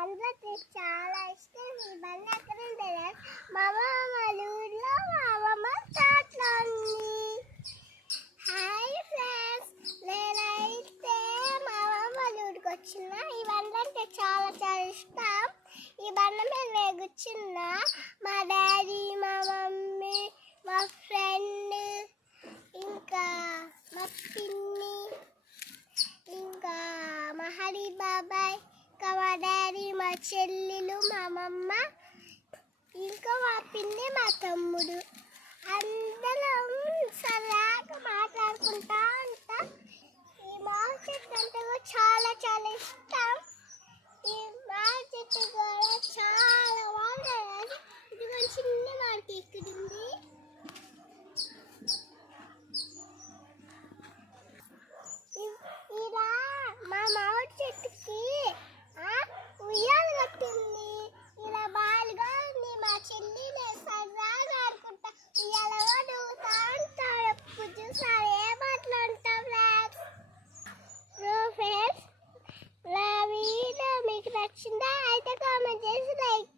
బండ్లు అంటే చాలా ఇష్టం. ఈ బండి ఎక్కడ ఉంటుంది? మా అమ్మమ్మ వాళ్ళ ఊర్లో మా అమ్మమ్మ తోటలో ఉంది. హాయ్ ఫ్రెండ్స్, నేనైతే మా అమ్మమ్మ వాళ్ళ ఊరికి వచ్చిన. ఈ బండ్లు అంటే చాలా చాలా ఇష్టం. ఈ బండి మీద నేను కూర్చున్నా. మా డాడీ, మా మమ్మీ, మా ఫ్రెండ్, ఇంకా మా పిన్ని, ఇంకా మా హరి బాబాయ్, ఇంకా మా డాడీ, మా చెల్లెలు, మా అమ్మమ్మ, ఇంకా మా పిన్ని, మా తమ్ముడు, అందరం సరదాగా మాట్లాడుకుంటా ఉంటాం. ఈ మామిడి చెట్టు అంటే కూడా చాలా చాలా ఇష్టం. ఈ మామిడి చెట్టు కూడా చాలా బాగుంటుంది. ఇది కొంచెం చిన్న మామిడి ఇక్కడ ఉంది. ఇలా మా మామిడి చెట్టుకి ఉయ్యాలు కట్టింది. ఇలా బాగా ఉంది. మా చెల్లి సరదాగా ఆడుకుంటా ఉయ్యాలలో దూకుతా ఉంటాడు. ఎప్పుడు చూసారు ఏమాట్లాడుతా ఫ్రెండ్స్. ఫ్రెండ్స్, నా వీడియో మీకు నచ్చిందా? అయితే కామెంట్ చేసి లైక్